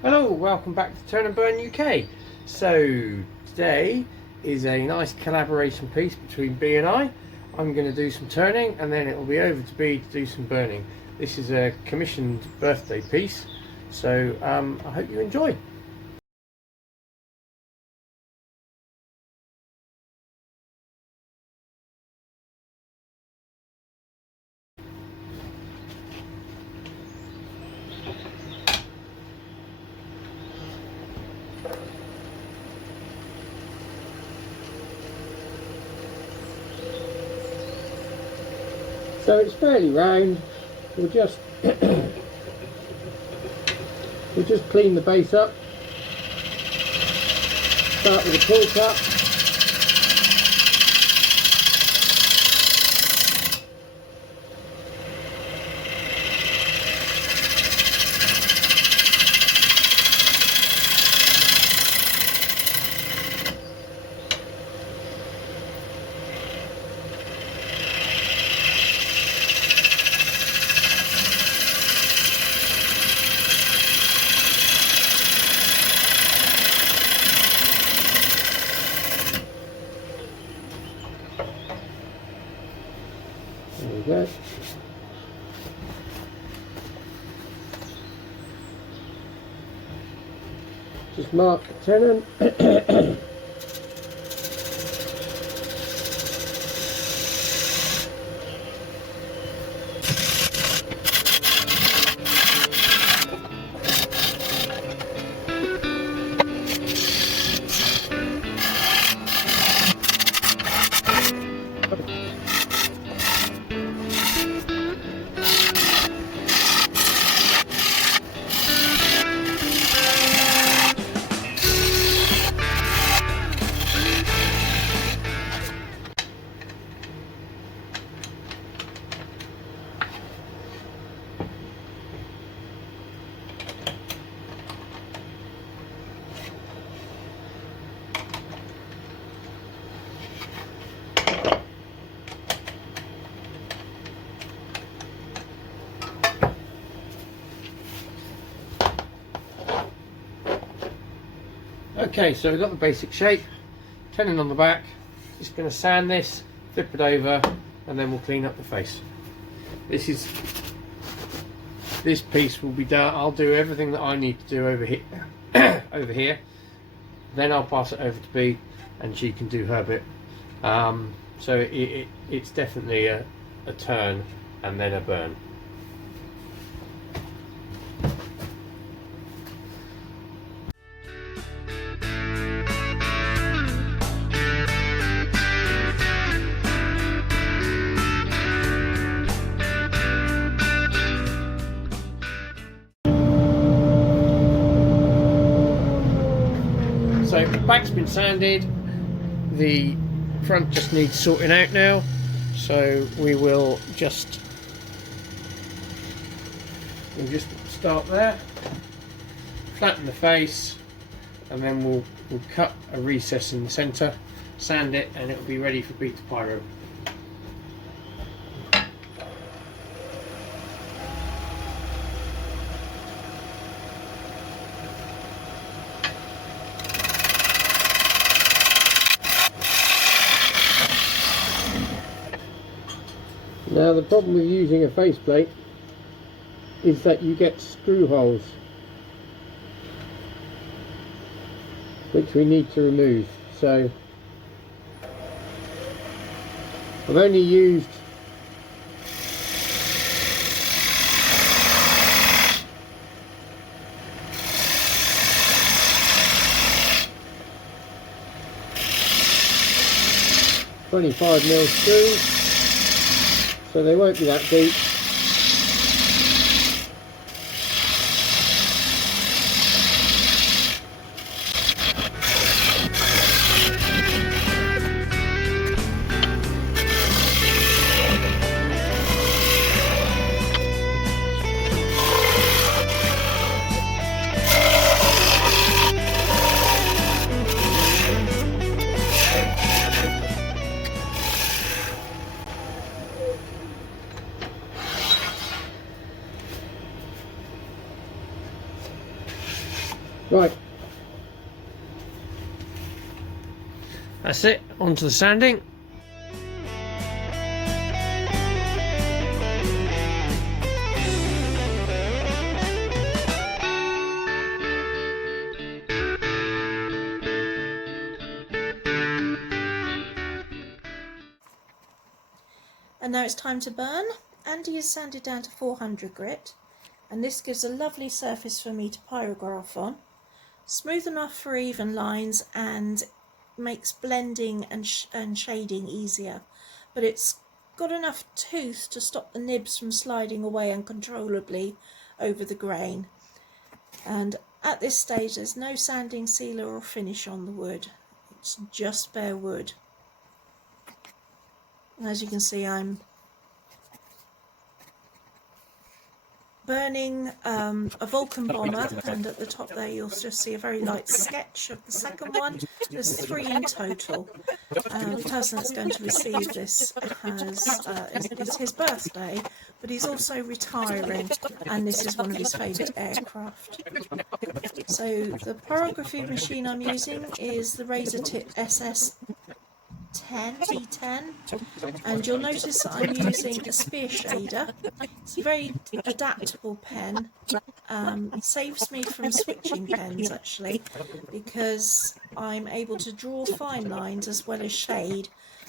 Hello, welcome back to Turn and Burn UK. So today is a nice collaboration piece between B and I. I'm going to do some turning and then it will be over to B to do some burning. This is a commissioned birthday piece, so I hope you enjoy. So it's fairly round. We'll just clean the base up. Start with a pull cut. There we go. Just mark the tenon. Okay, so we've got the basic shape, tenon on the back. Just going to sand this, flip it over, and then we'll clean up the face. This piece will be done. I'll do everything that I need to do over here, over here. Then I'll pass it over to B, and she can do her bit. So it's definitely a turn and then a burn. So the back's been sanded, the front just needs sorting out now, so we'll just start there, flatten the face, and then we'll cut a recess in the centre, sand it, and it'll be ready for beta pyro. Now the problem with using a faceplate is that you get screw holes, which we need to remove. So I've only used .25mm screws, so they won't be that deep. Right, that's it, on to the sanding. And now it's time to burn. Andy has sanded down to 400 grit, and this gives a lovely surface for me to pyrograph on. Smooth enough for even lines and makes blending and shading easier, but it's got enough tooth to stop the nibs from sliding away uncontrollably over the grain. And at this stage there's no sanding sealer or finish on the wood, it's just bare wood. And as you can see, I'm burning a Vulcan bomber, and at the top there you'll just see a very light sketch of the second one. There's 3 in total. The person that's going to receive this it's his birthday, but he's also retiring, and this is one of his favourite aircraft. So the pyrography machine I'm using is the Razor Tip SS D10, and you'll notice that I'm using a spear shader. It's a very adaptable pen. It saves me from switching pens actually, because I'm able to draw fine lines as well as shade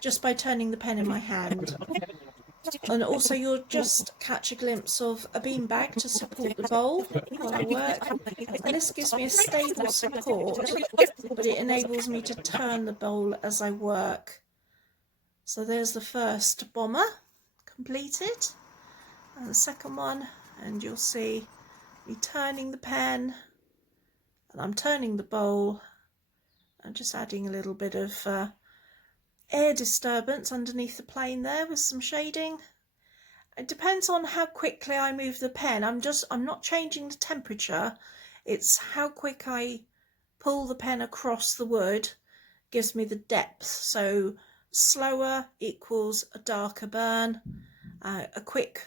just by turning the pen in my hand. And also you'll just catch a glimpse of a beanbag to support the bowl while I work, and this gives me a stable support, but it enables me to turn the bowl as I work. So there's the first bomber completed, and the second one, and you'll see me turning the pen, and I'm turning the bowl, and just adding a little bit of air disturbance underneath the plane there with some shading. It depends on how quickly I move the pen. I'm not changing the temperature, it's how quick I pull the pen across the wood gives me the depth. So slower equals a darker burn. A quick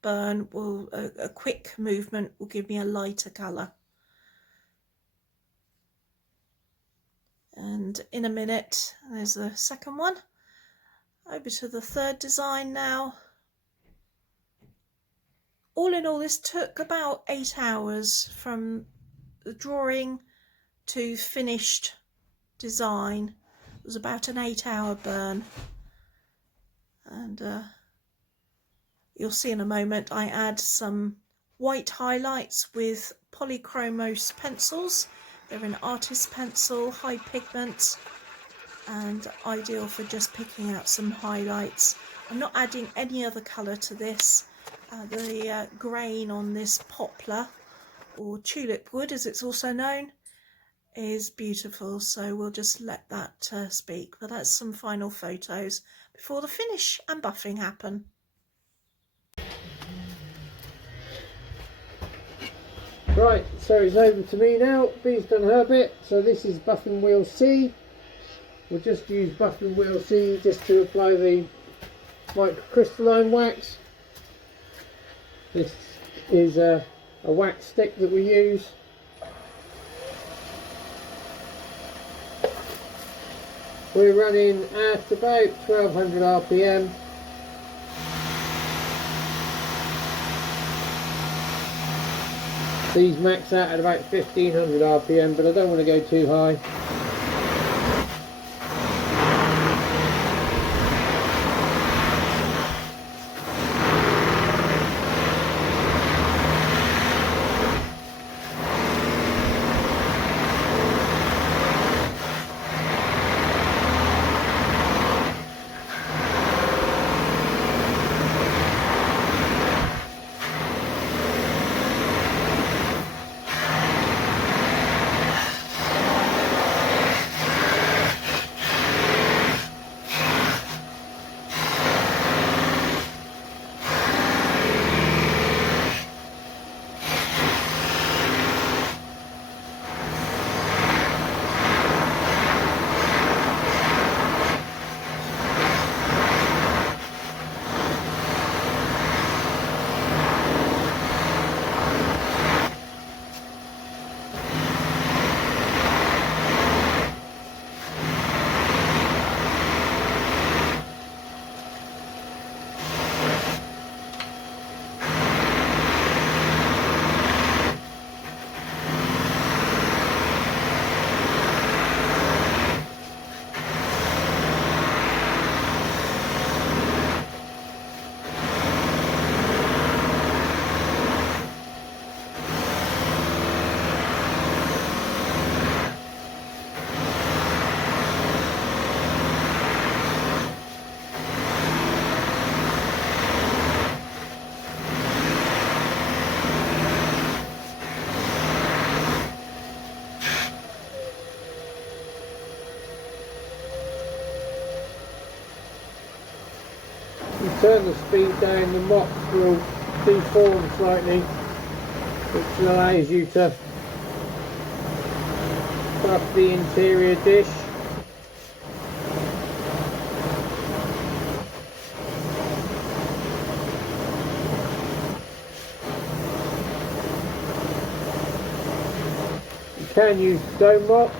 burn will a quick movement will give me a lighter colour. And in a minute, there's the second one. Over to the third design now. All in all, this took about 8 hours from the drawing to finished design. It was about an 8-hour burn. And you'll see in a moment I add some white highlights with polychromos pencils. They're an artist's pencil, high pigment, and ideal for just picking out some highlights. I'm not adding any other colour to this. The grain on this poplar, or tulip wood as it's also known, is beautiful, so we'll just let that speak. But that's some final photos before the finish and buffing happen. Right, so it's over to me now. Bee's done her bit, so this is buffing wheel C. We'll just use buffing wheel C just to apply the microcrystalline wax. This is a wax stick that we use. We're running at about 1200 RPM. These max out at about 1500 RPM, but I don't want to go too high. turn the speed down, the mop will deform slightly, which allows you to buff the interior dish. You can use stone mops.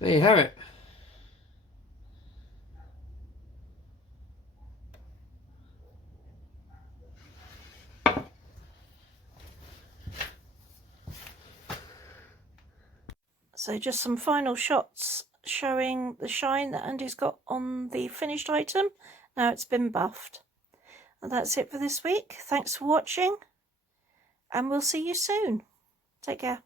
There you have it. So just some final shots showing the shine that Andy's got on the finished item. Now it's been buffed. And that's it for this week. Thanks for watching, and we'll see you soon. Take care.